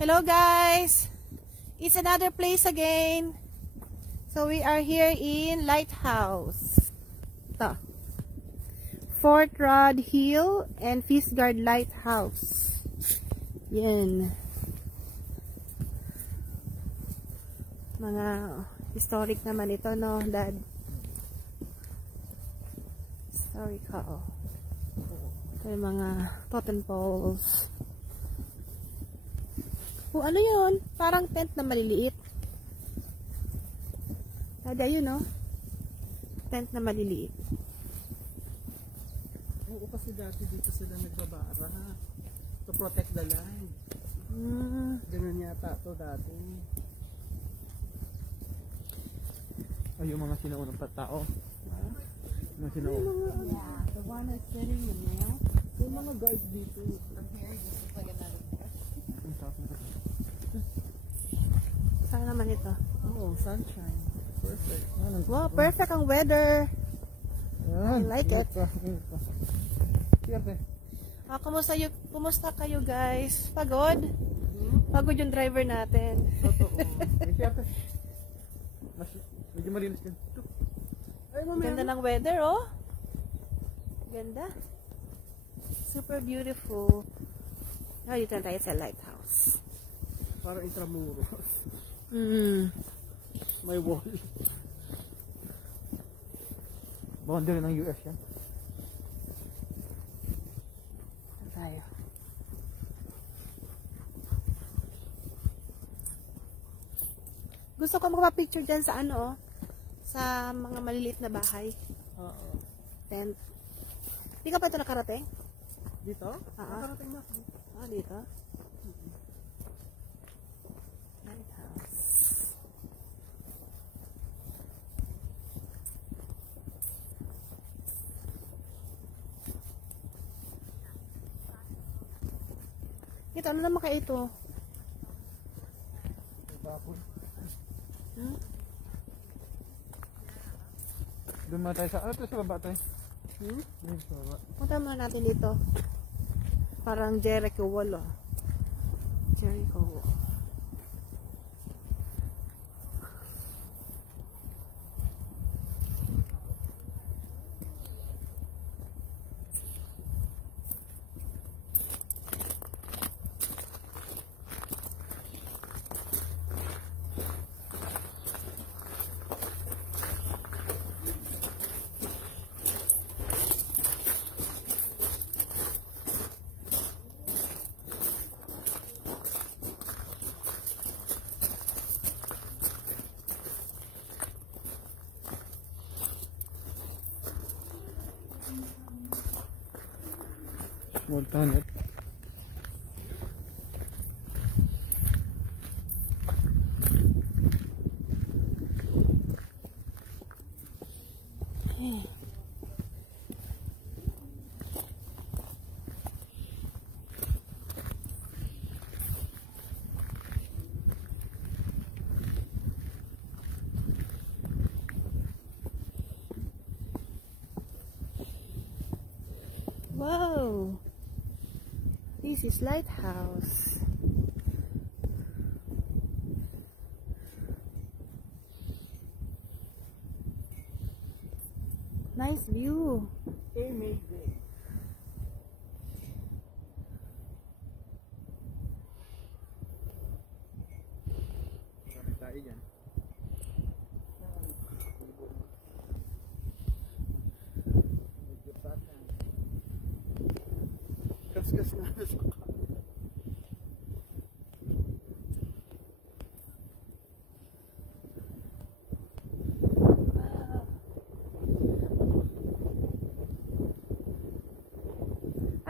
Hello guys, it's another place again. So we are here in Lighthouse. Ito. Fort Rodd Hill and Fishguard Lighthouse. Yan. Mga historic naman ito, no, Dad? Historical. Ito yung mga totem poles. Oh, ano yun? Parang tent na maliliit. Dada yun, no? Tent na maliliit. Oo, kasi dati dito sila nagbabara to protect the land. Ganun yata to dati. Ay, yung mga sinaunang tao. Mga sinaunang. Yeah, the one that's sitting in there. Yung mga guys dito. Saan naman ito? Oh, sunshine. Perfect. Wow, perfect ang weather. I like it. Kumusta kayo guys? Pagod? Pagod yung driver natin. Totoo. Medyo malinis din. Ganda ng weather, oh. Ganda. Super beautiful. Oh, dito na tayo sa lighthouse. Parang intramuros. May wall. Boundary ng US yan. Tayo. Gusto ko magpa-picture dyan sa ano, oh. Sa mga maliliit na bahay. Oo. Tent. Di ka pa ito nakarating? Dito? Nakarating na. Ah, dito? Lighthouse. Ito, ano naman kaya ito? Doon tayo sa, ano ito sa baba tayo? Punta muna natin dito. Parang Jericho wall, oh. Jericho wall. Small town it. Wow! This is Lighthouse. Nice view. Amazing. Marami tayo dyan. Kaskas na sa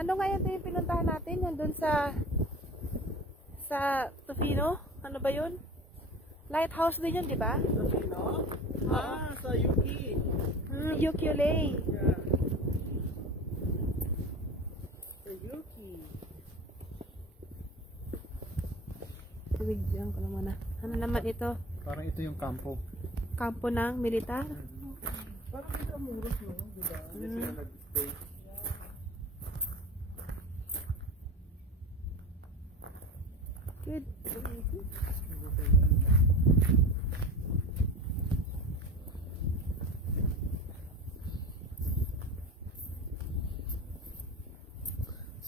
Ano nga yun yung pinuntahan natin? Yan dun sa Tofino? Ano ba yun? Lighthouse din yun, di ba? Tofino? Ah, sa Yuki. Ukulele. Yeah. Sa Yuki. Bigyan ko naman na. Ano naman ito? Parang ito yung kampo. Kampo ng militar? Parang ito ang muros, no? Diba? Hindi sila nag-stay. Good.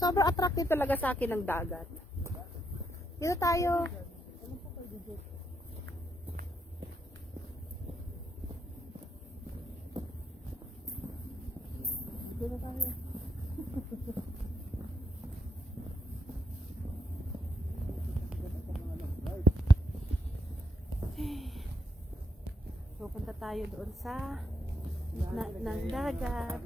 Sobrang attractive talaga sa akin ng dagat. Dito tayo. Dito na tayo. Pupunta tayo doon sa ng dagat.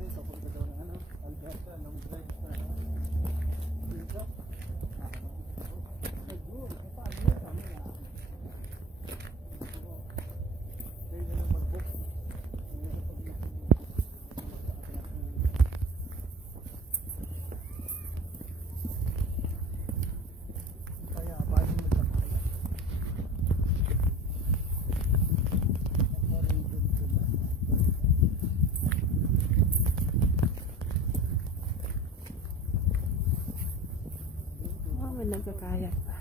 May nagkakaya pa.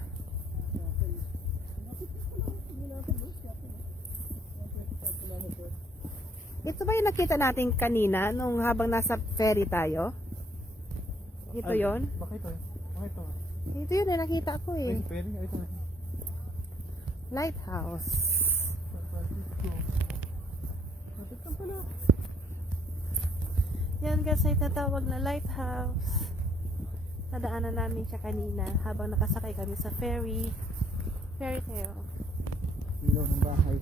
Ito ba yung nakita natin kanina nung habang nasa ferry tayo? Ito yon? Bakit ito? Bakit ito? Ito yun yung nakita ko eh. Pwede nga ito. Lighthouse. Bakit ito pala? Yan kasi tatawag na lighthouse. Nadaanan namin siya kanina habang nakasakay kami sa ferry. Fairy tale. Ilaw ng bahay.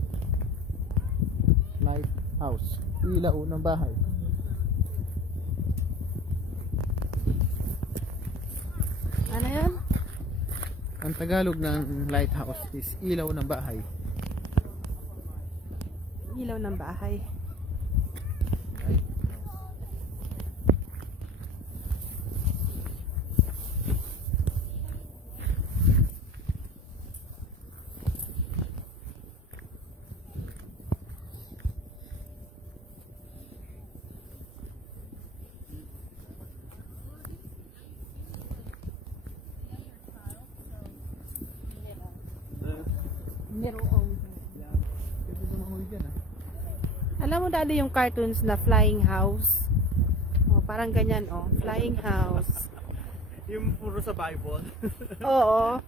Lighthouse. Ilaw ng bahay. Ano yan? Ang Tagalog ng lighthouse is ilaw ng bahay. Ilaw ng bahay. Alam mo dati yung cartoons na Flying House? Oh, parang ganyan oh, Flying House. Yung puro sa Bible. Oo.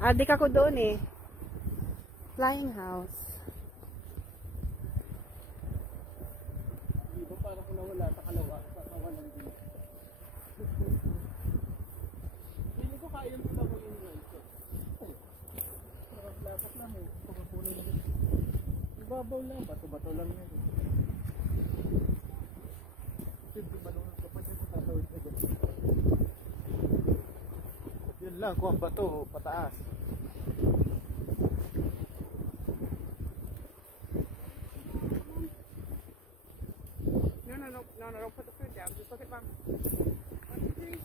Adik ako doon eh. Flying House. Di ba parang kung nawala sa kalawa, sa kawalan din. Hindi ko kaya yung pala ko yung rice. Nakaplasok lang eh. Pagkakulay na rin. Ibabaw lang, bato-bato lang yan. Hindi malunod ka pa dito, tatawid ka dyan. Yun lang, kung ang bato, pataas. No, don't put the food down. Just look at mom. 1, 2, 3.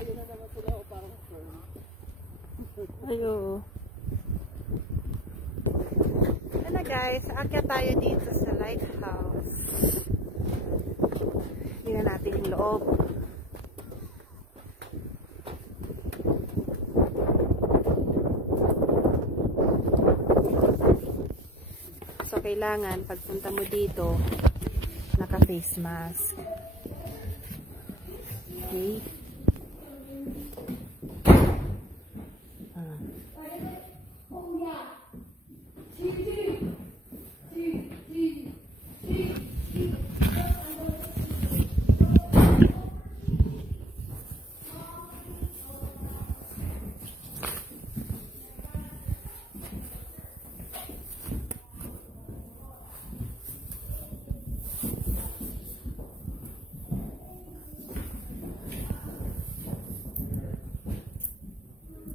Ayun na naman sila o parang Ayo. Ano guys, aakyat tayo dito sa lighthouse. Tingnan natin yung loob. So kailangan pagpunta mo dito naka-face mask. Okay?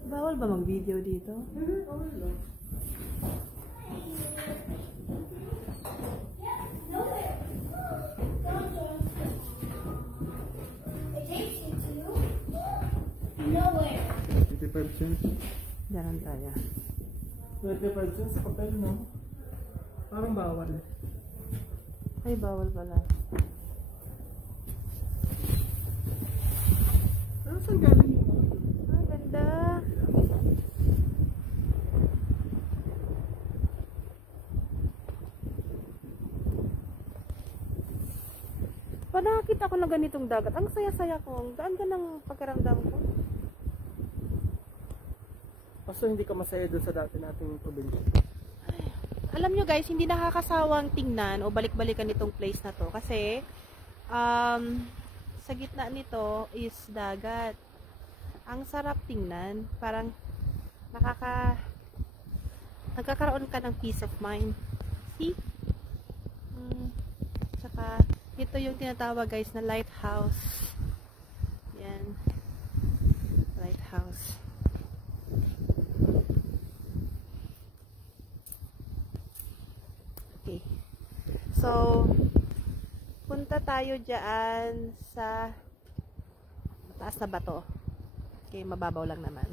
Bawal ba mag-video dito? bawal lang. Nowhere. 55 cents. Diyan tayo. 25 cents sa papel, no? Parang bawal. Ay, bawal pala. Pero saan galing? Ah, ganda. Pag nakakita ko ng ganitong dagat, ang saya-saya ko. Ang gaan ng pagkaramdam ko. Kaso hindi ka masaya doon sa dati nating probinsya. Alam nyo guys, hindi nakakasawang tingnan o balik-balikan itong place na to. Kasi, sa gitna nito is dagat. Ang sarap tingnan. Parang, nagkakaroon ka ng peace of mind. See? Tsaka, ito yung tinatawag guys na lighthouse. Yan. Lighthouse. Okay. So, punta tayo dyan sa mataas na bato. Okay, mababaw lang naman.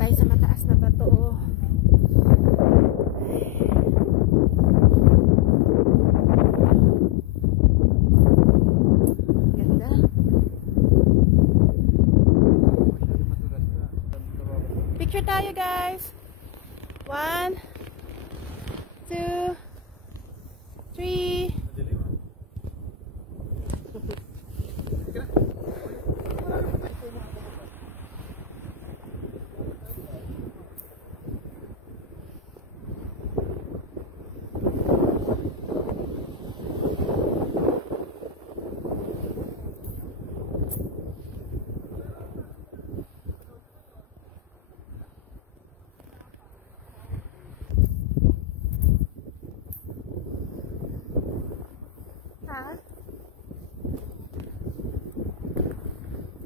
Tayo sa mataas na bato. Ganda. Picture tayo guys. 1, 2, 3.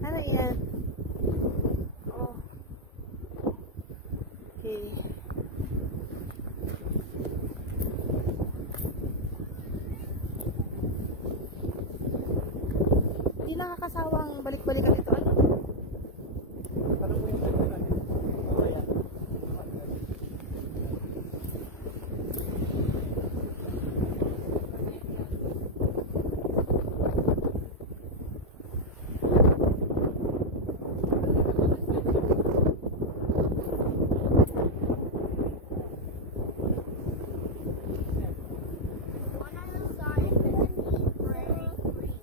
Ano yan? Oh. Okay. Hindi nakakasawang balik-balikan ito. Ano? Parang mo yung pagkakas. Oh, yan. One on the side and then deep gray green.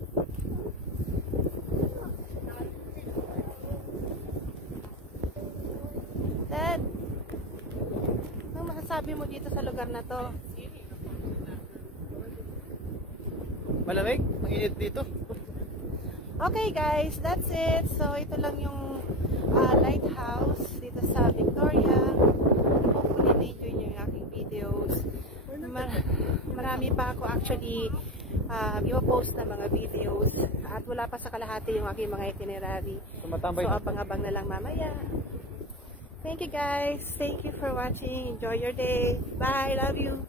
Dad, anong masasabi mo dito sa lugar na to? Malamig? Mainit dito. Okay guys, that's it. So ito lang yung lighthouse dito sa Victoria. Hopefully na-enjoy nyo yung aking videos. Marami pa ako actually i-post na mga videos at wala pa sa kalahati yung aking mga itinerary. Tumatambay So na. abang-abang na lang mamaya. Thank you guys. Thank you for watching. Enjoy your day. Bye. Love you.